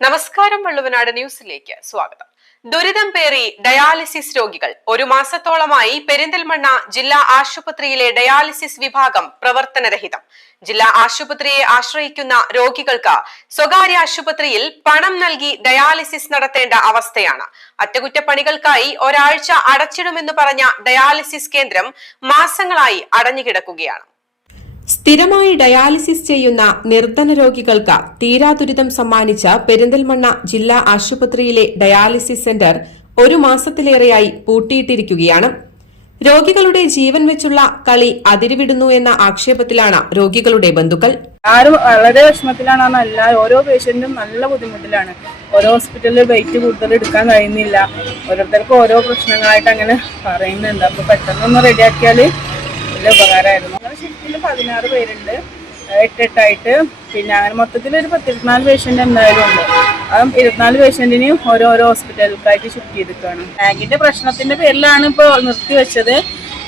നമസ്കാരം, വള്ളുവനാട് ന്യൂസിലേക്ക് സ്വാഗതം. ദുരിതം പേറി ഡയാലിസിസ് രോഗികൾ. ഒരു മാസത്തോളമായി പെരിന്തൽമണ്ണ ജില്ലാ ആശുപത്രിയിലെ ഡയാലിസിസ് വിഭാഗം പ്രവർത്തനരഹിതം. ജില്ലാ ആശുപത്രിയെ ആശ്രയിക്കുന്ന രോഗികൾക്ക് സ്വകാര്യ ആശുപത്രിയിൽ പണം നൽകി ഡയാലിസിസ് നടത്തേണ്ട അവസ്ഥയാണ്. അറ്റകുറ്റപ്പണികൾക്കായി ഒരാഴ്ച അടച്ചിടുമെന്ന് പറഞ്ഞ ഡയാലിസിസ് കേന്ദ്രം മാസങ്ങളായി അടഞ്ഞുകിടക്കുകയാണ്. സ്ഥിരമായി ഡയാലിസിസ് ചെയ്യുന്ന നിർധന രോഗികൾക്ക് തീരാദുരിതം സമ്മാനിച്ച പെരിന്തൽമണ്ണ ജില്ലാ ആശുപത്രിയിലെ ഡയാലിസിസ് സെന്റർ ഒരു മാസത്തിലേറെയായി പൂട്ടിയിട്ടിരിക്കുകയാണ്. രോഗികളുടെ ജീവൻ വെച്ചുള്ള കളി അതിരുവിടുന്നു എന്ന ആക്ഷേപത്തിലാണ് രോഗികളുടെ ബന്ധുക്കൾ. ആരും വളരെ വിഷമത്തിലാണെന്നല്ല, ഓരോ പേഷ്യന്റും നല്ല ബുദ്ധിമുട്ടിലാണ്. ഓരോ ഹോസ്പിറ്റലിൽ വെയിറ്റ് കൂടുതൽ എടുക്കാൻ കഴിയുന്നില്ല. ഓരോരുത്തർക്കും ഓരോ പ്രശ്നങ്ങളായിട്ട് അങ്ങനെ പറയുന്നുണ്ട്. അപ്പൊ പെട്ടെന്നൊന്ന് റെഡിയാക്കിയാല് വലിയ ഉപകാരമായിരുന്നു. അങ്ങനെ ഷിഫ്റ്റിൽ 16 പേരുണ്ട്, 8-8 പിന്നെ അങ്ങനെ മൊത്തത്തിൽ ഒരു 24 പേഷ്യന്റ് എന്തായാലും ഉണ്ട്. ആ 24 പേഷ്യന്റിന് ഓരോരോ ഹോസ്പിറ്റലുകൾക്കായിട്ട് ഷിഫ്റ്റ് ചെയ്തിട്ടാണ്. ബാങ്കിന്റെ പ്രശ്നത്തിന്റെ പേരിലാണ് ഇപ്പോൾ നിർത്തിവെച്ചത്.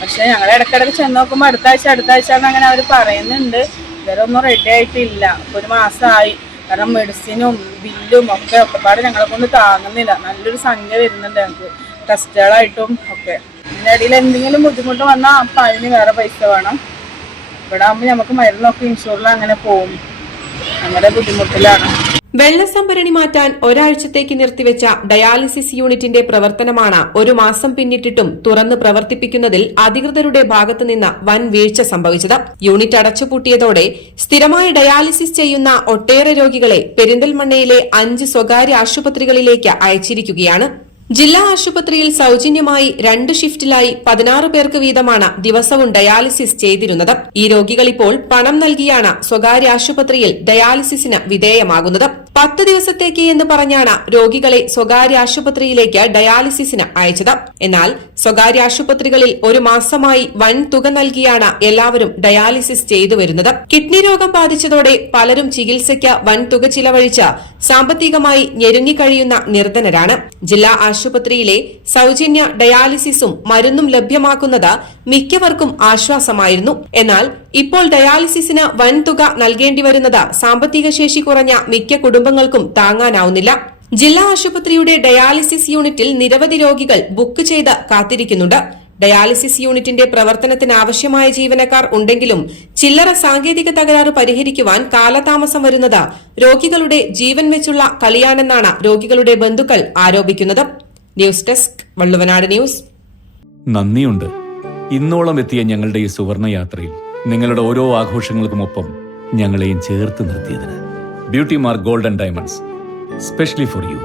പക്ഷെ ഞങ്ങൾ ഇടയ്ക്കിടയ്ക്ക് ചെന്ന് നോക്കുമ്പോൾ അടുത്ത ആഴ്ച അങ്ങനെ അവർ പറയുന്നുണ്ട്. ഇതുവരെ ഒന്നും റെഡി ആയിട്ടില്ല. അപ്പോൾ ഒരു മാസമായി. കാരണം മെഡിസിനും ബില്ലും ഒക്കെപ്പാട് ഞങ്ങളെ കൊണ്ട് താങ്ങുന്നില്ല. നല്ലൊരു സംഖ്യ വരുന്നുണ്ട് ഞങ്ങൾക്ക്, ടെസ്റ്റുകളായിട്ടും ഒക്കെ. ഇതിൻ്റെ ഇടയിൽ എന്തെങ്കിലും ബുദ്ധിമുട്ട് വന്നാൽ അപ്പം അതിന് വേറെ പൈസ വേണം. ഇവിടെ ആകുമ്പോൾ നമുക്ക് മരുന്നൊക്കെ ഇൻഷുറിൽ അങ്ങനെ പോകും. അങ്ങനെ ബുദ്ധിമുട്ടിലാണ്. വെള്ളസംഭരണി മാറ്റാൻ ഒരാഴ്ചത്തേക്ക് നിർത്തിവെച്ച ഡയാലിസിസ് യൂണിറ്റിന്റെ പ്രവർത്തനമാണ് ഒരു മാസം പിന്നിട്ടിട്ടും തുറന്ന് പ്രവർത്തിപ്പിക്കുന്നതിൽ അധികൃതരുടെ ഭാഗത്തുനിന്ന് വൻ വീഴ്ച സംഭവിച്ചത്. യൂണിറ്റ് അടച്ചുപൂട്ടിയതോടെ സ്ഥിരമായി ഡയാലിസിസ് ചെയ്യുന്ന ഒട്ടേറെ രോഗികളെ പെരിന്തൽമണ്ണയിലെ 5 സ്വകാര്യ ആശുപത്രികളിലേക്ക് അയച്ചിരിക്കുകയാണ്. ജില്ലാ ആശുപത്രിയിൽ സൌജന്യമായി 2 ഷിഫ്റ്റിലായി 16 പേർക്ക് വീതമാണ് ദിവസവും ഡയാലിസിസ് ചെയ്തിരുന്നത്. ഈ രോഗികൾ ഇപ്പോൾ പണം നൽകിയാണ് സ്വകാര്യ ആശുപത്രിയിൽ ഡയാലിസിസിന് വിധേയമാകുന്നത്. 10 ദിവസത്തേക്ക് എന്ന് പറഞ്ഞാണ് രോഗികളെ സ്വകാര്യ ആശുപത്രിയിലേക്ക് ഡയാലിസിസിന് അയച്ചത്. എന്നാൽ സ്വകാര്യ ആശുപത്രികളിൽ ഒരു മാസമായി വൻ തുക നൽകിയാണ് എല്ലാവരും ഡയാലിസിസ് ചെയ്തു വരുന്നത്. കിഡ്നി രോഗം ബാധിച്ചതോടെ പലരും ചികിത്സയ്ക്ക് വൻ തുക ചിലവഴിച്ച് സാമ്പത്തികമായി ഞെരുങ്ങിക്കഴിയുന്ന നിർധനരാണ്. ജില്ലാ ആശുപത്രിയിലെ സൌജന്യ ഡയാലിസിസും മരുന്നും ലഭ്യമാക്കുന്നത് മിക്കവർക്കും ആശ്വാസമായിരുന്നു. എന്നാൽ ഇപ്പോൾ ഡയാലിസിസിന് വൻ തുക നൽകേണ്ടി വരുന്നത് സാമ്പത്തിക ശേഷി കുറഞ്ഞ മിക്ക കുടുംബങ്ങൾക്കും താങ്ങാനാവുന്നില്ല. ജില്ലാ ആശുപത്രിയുടെ ഡയാലിസിസ് യൂണിറ്റിൽ നിരവധി രോഗികൾ ബുക്ക് ചെയ്ത് കാത്തിരിക്കുന്നുണ്ട്. ഡയാലിസിസ് യൂണിറ്റിന്റെ പ്രവർത്തനത്തിന് ആവശ്യമായ ജീവനക്കാർ ഉണ്ടെങ്കിലും ചില്ലറ സാങ്കേതിക തകരാറ് പരിഹരിക്കുവാൻ കാലതാമസം വരുന്നത് രോഗികളുടെ ജീവൻ വെച്ചുള്ള കളിയാണെന്നാണ് രോഗികളുടെ ബന്ധുക്കൾ ആരോപിക്കുന്നത്. News desk, Valluvanad news. നന്ദിയുണ്ട് ഇന്നോളം എത്തിയ ഞങ്ങളുടെ ഈ സുവർണ യാത്രയിൽ നിങ്ങളുടെ ഓരോ ആഘോഷങ്ങൾക്കുമൊപ്പം ഞങ്ങളെയും ചേർത്ത് നിർത്തിയതിന്. Beauty mark gold and diamonds, specially for U.